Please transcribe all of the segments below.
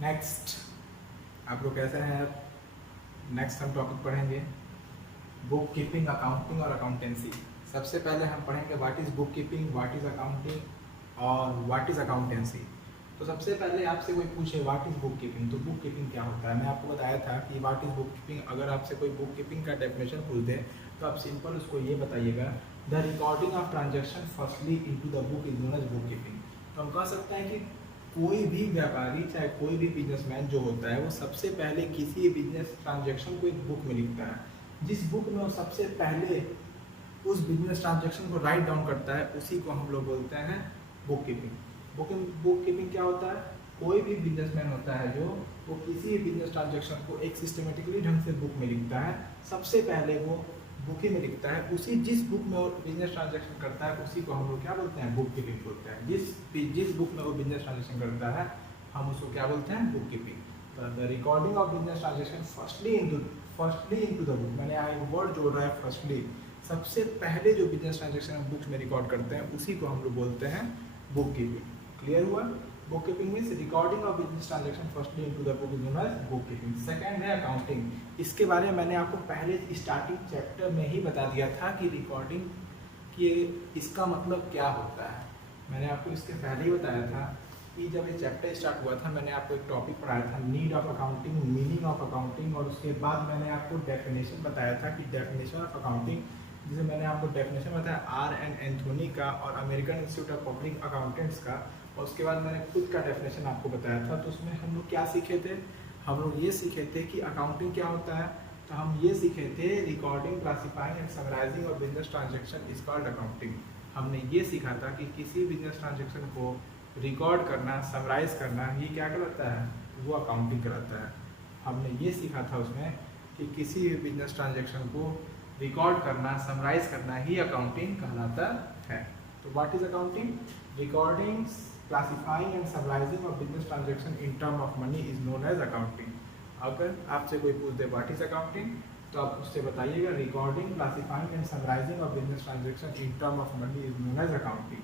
Next आप लोग कैसे हैं? नेक्स्ट हम टॉपिक पढ़ेंगे बुक कीपिंग, अकाउंटिंग और अकाउंटेंसी। सबसे पहले हम पढ़ेंगे what is book keeping, what is accounting और व्हाट इज़ अकाउंटेंसी। तो सबसे पहले आपसे कोई पूछे व्हाट इज़ बुक कीपिंग, तो बुक कीपिंग क्या होता है? मैं आपको बताया था कि व्हाट इज़ बुक कीपिंग। अगर आपसे कोई बुक कीपिंग का डेफिनेशन पूछ दे तो आप सिंपल उसको ये बताइएगा, the recording of transaction firstly into the book is known as book keeping. तो हम कह सकते हैं कि कोई भी व्यापारी चाहे कोई भी बिजनेसमैन जो होता है वो सबसे पहले किसी बिजनेस ट्रांजेक्शन को एक बुक में लिखता है। जिस बुक में वो सबसे पहले उस बिजनेस ट्रांजेक्शन को राइट डाउन करता है उसी को हम लोग बोलते हैं बुक कीपिंग। बुक कीपिंग क्या होता है? कोई भी बिजनेसमैन होता है जो वो किसी भी बिजनेस ट्रांजेक्शन को एक सिस्टमेटिकली ढंग से बुक में लिखता है। सबसे पहले वो बुक ही में लिखता है, उसी जिस बुक में वो बिजनेस ट्रांजेक्शन करता है उसी को हम लोग क्या बोलते हैं? बुक कीपिंग बोलते हैं। जिस बुक में वो बिजनेस ट्रांजेक्शन करता है हम उसको क्या बोलते हैं? Book keeping. तो the recording of business transaction firstly into the book, मैंने आई वर्ड जोड़ रहा है फर्स्टली। सबसे पहले जो बिजनेस ट्रांजेक्शन हम बुक्स में रिकॉर्ड करते हैं उसी को हम लोग बोलते हैं बुक कीपिंग। क्लियर हुआ? Book keeping means recording of business transaction firstly into the book is known as book keeping. Second है अकाउंटिंग। इसके बारे में मैंने आपको पहले स्टार्टिंग चैप्टर में ही बता दिया था कि रिकॉर्डिंग कि इसका मतलब क्या होता है। मैंने आपको इसके पहले ही बताया था कि जब ये चैप्टर स्टार्ट हुआ था मैंने आपको एक टॉपिक पढ़ाया था, need of accounting, meaning of accounting, और उसके बाद मैंने आपको डेफिनेशन बताया था कि डेफिनेशन ऑफ अकाउंटिंग, जिसे मैंने आपको डेफिनेशन बताया आर एन एंथोनी का और American institute of public accountants का, और उसके बाद मैंने खुद का डेफिनेशन आपको बताया था। तो उसमें हम लोग क्या सीखे थे? हम लोग ये सीखे थे कि अकाउंटिंग क्या होता है। तो हम ये सीखे थे रिकॉर्डिंग, क्लासिफाइंग एंड समराइजिंग और business transaction is called accounting. हमने ये सीखा था कि किसी बिजनेस ट्रांजेक्शन को रिकॉर्ड करना, समराइज करना, ये क्या कहलाता है? वो अकाउंटिंग कहलाता है। हमने ये सीखा था उसमें कि किसी भी बिजनेस ट्रांजेक्शन को रिकॉर्ड करना, समराइज करना ही अकाउंटिंग कहलाता है। तो what is accounting? Recording, classifying and summarising of business transaction in term of money is known as accounting. अगर आपसे कोई पूछ दे व्हाट इज अकाउंटिंग तो आप उससे बताइएगा recording, classifying and summarising of business transaction in term of money is known as accounting.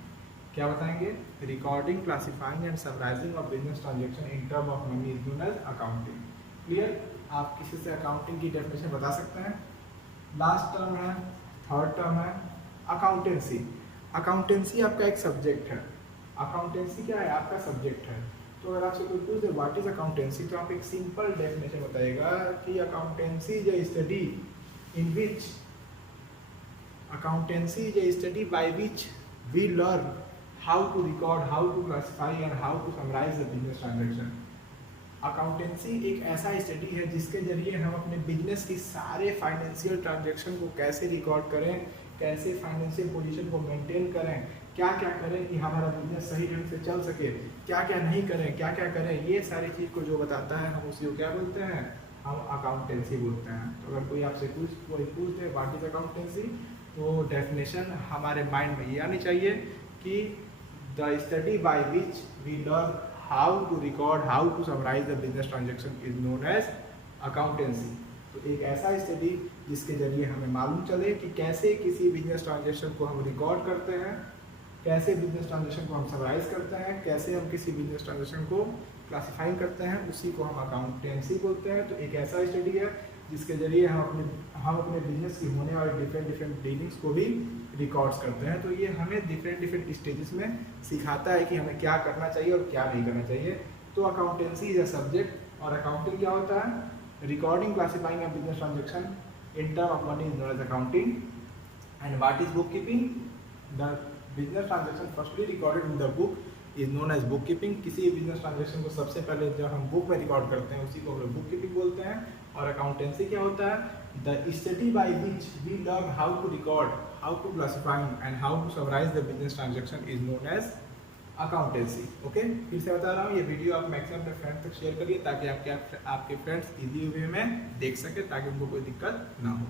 क्या बताएंगे? Recording, classifying and summarising of business transaction in term of money is known as accounting. Clear? आप किसी से accounting की definition बता सकते हैं? Last term है, थर्ड टर्म है अकाउंटेंसी। अकाउंटेंसी आपका एक सब्जेक्ट है। अकाउंटेंसी क्या है? आपका सब्जेक्ट है। तो अगर आपसे कोई पूछ दे व्हाट इज अकाउंटेंसी तो आप एक सिंपल डेफिनेशन बताइएगा कि accountancy is a study in which accountancy is a study by which we learn how to record, how to classify and how to summarise the business transaction. Accountancy एक ऐसा study है जिसके जरिए हम अपने business की सारे फाइनेंशियल ट्रांजैक्शन को कैसे रिकॉर्ड करें, कैसे फाइनेंशियल पोजीशन को मेंटेन करें, क्या क्या करें कि हमारा बिजनेस सही ढंग से चल सके, क्या क्या नहीं करें, क्या क्या करें, ये सारी चीज़ को जो बताता है हम उसी को क्या बोलते हैं? हम अकाउंटेंसी बोलते हैं। तो अगर कोई आपसे कोई पूछ दे व्हाट इज अकाउंटेंसी तो डेफिनेशन हमारे माइंड में ये आनी चाहिए कि the study by which we learn how to record, how to summarize the business transaction is known as accountancy। तो एक ऐसा स्टडी जिसके जरिए हमें मालूम चले कि कैसे किसी बिजनेस ट्रांजेक्शन को हम रिकॉर्ड करते हैं, कैसे बिजनेस ट्रांजेक्शन को हम समराइज करते हैं, कैसे हम किसी बिजनेस ट्रांजेक्शन को क्लासिफाइंग करते हैं, उसी को हम अकाउंटेंसी बोलते हैं। तो एक ऐसा स्टडी है जिसके जरिए हम अपने बिजनेस की होने वाली डिफरेंट डीलिंग्स को भी रिकॉर्ड्स करते हैं। तो ये हमें डिफरेंट स्टेजेस में सिखाता है कि हमें क्या करना चाहिए और क्या नहीं करना चाहिए। तो अकाउंटेंसी इज अ सब्जेक्ट और अकाउंटिंग क्या होता है? Recording, classifying of business transaction in term of money is known as accounting. And what is book keeping? The business transaction firstly recorded in the book is known as book keeping. किसी business transaction को सबसे पहले जब हम book में record करते हैं उसी को हम लोग बुक कीपिंग बोलते हैं। और अकाउंटेंसी क्या होता है? The study by which we learn how to record, how to classifying and how to summarise the business transaction is known as accountancy. Okay, फिर से बता रहा हूँ, ये वीडियो आप मैक्सिमम अपने फ्रेंड्स तक शेयर करिए ताकि आपके फ्रेंड्स इजी वे में देख सके, ताकि उनको कोई दिक्कत ना हो।